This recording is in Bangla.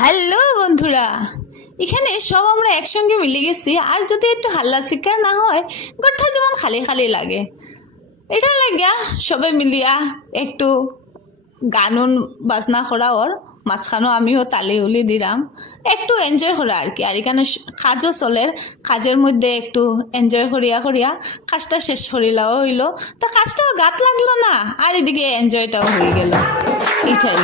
হ্যালো বন্ধুরা, এখানে সব আমরা একসঙ্গে মিলে গেছি। আর যদি একটু হাল্লা শিকার না হয়, গোটা যেমন খালি খালি লাগে। এটা লাগিয়া সবাই মিলিয়া একটু গানুন বাজনা করা ওর মাঝখানেও আমিও তালি উলি দিলাম, একটু এনজয় করা আর কি। আর এখানে কাজও চলে, কাজের মধ্যে একটু এনজয় করিয়া করিয়া কাজটা শেষ করিলাও হইল। তো কাজটাও গাত লাগলো না, আর এদিকে এনজয়টাও হয়ে গেল। এটাই।